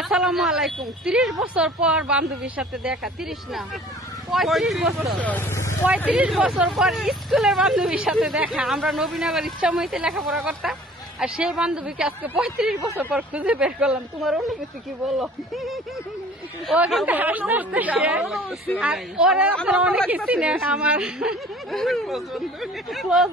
আসসালামু আলাইকুম। তিরিশ বছর পর বান্ধবীর সাথে দেখা তিরিশ না পঁয়ত্রিশ বছর। পঁয়ত্রিশ বছর পর স্কুলের বান্ধবীর সাথে দেখা। আমরা নবীনগর ইচ্ছাময়ীতে লেখাপড়া করতাম। আর সেই বান্ধবীকে আজকে পঁয়ত্রিশ বছর পর খুঁজে বের করলাম। তোমার অনুভূতি কি বলো? আমার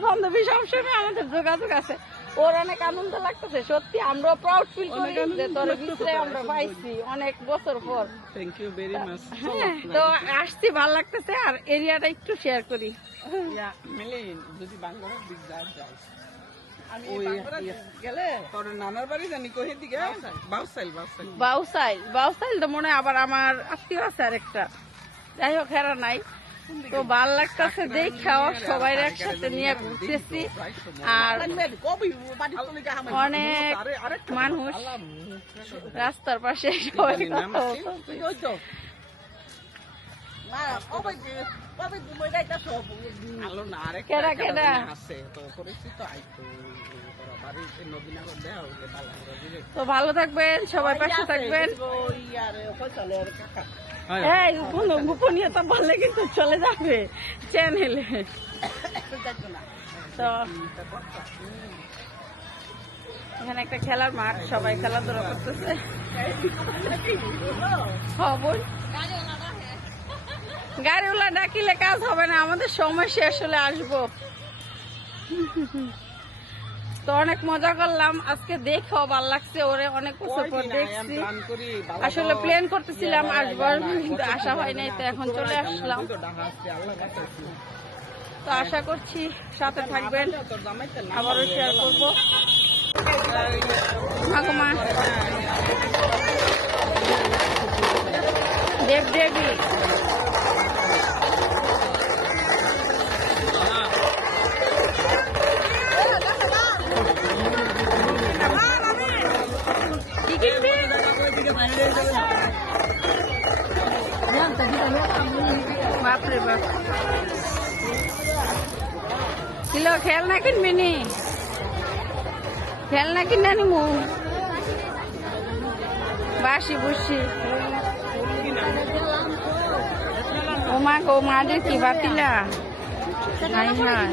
বান্ধবী সবসময় আমাদের যোগাযোগ আছে। ওর অনেক আনন্দ লাগতেছে সত্যি। আমরা প্রাউড ফিল করি যে তোর ভিতরে আমরা পাইছি অনেক বছর পর। থ্যাংক ইউ ভেরি মাচ হ্যাঁ, তো আসছি ভালো লাগতেছে। আর এরিয়াটা একটু শেয়ার করি। মিলে যদি বাংলার দিক যায় বাউসাইল। বাউসাইল বাউসাইল। তো মনে হয় আবার আমার আত্মীয় আছে আরেকটা। যাই হোক হেরা নাই। তো ভালো লাগতেছে দেখাও সবাই একসাথে নিয়ে ঘুরতেছি। আর অনেক মানুষ রাস্তার পাশে সবাই কেডা, কেডা? তো ভালো থাকবেন সবাই পাশে থাকবেন। ওই আর ফয়সালের কাকা। এই কোনো গোপনীয়তা বললে কিন্তু চলে যাবে চ্যানেলে তো এখানে একটা খেলার মাঠ সবাই খেলাধুলা করতেছে। খবর গাড়িওয়ালা ডাকিলে কাজ হবে না আমাদের সময় শেষ হলে আসব তো অনেক মজা করলাম আজকে দেখো ভালো লাগছে ওরে অনেক বছর পর দেখছি আসলে প্ল্যান করতেছিলাম আসবার কিন্তু আসা হয় নাই তো এখন চলে আসলাম তো কাছে আশা করছি সাথে থাকবেন আবারও শেয়ার করব দেব দেবী বাপরে বাপ। কিলো খেলনা কিনবি নি? খেলনা কিনে নিমু বাসি বুসি। ও মা গো মাদের কি বাতিলা। হাই হাই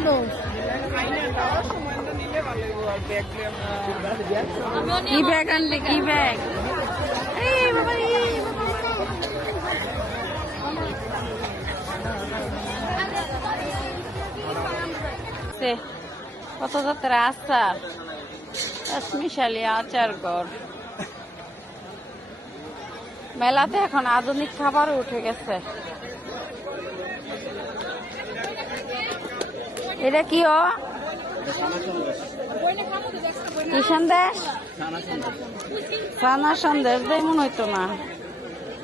কি ব্যাগ আনবে কি ব্যাগ? কত যাত্রা আচার মিশালি আচার ঘর। মেলাতে এখন আধুনিক খাবারও উঠে গেছে। এটা কি ও? কি সন্দেশ। সানা সন্দেশ দেয় মনে হইতো না।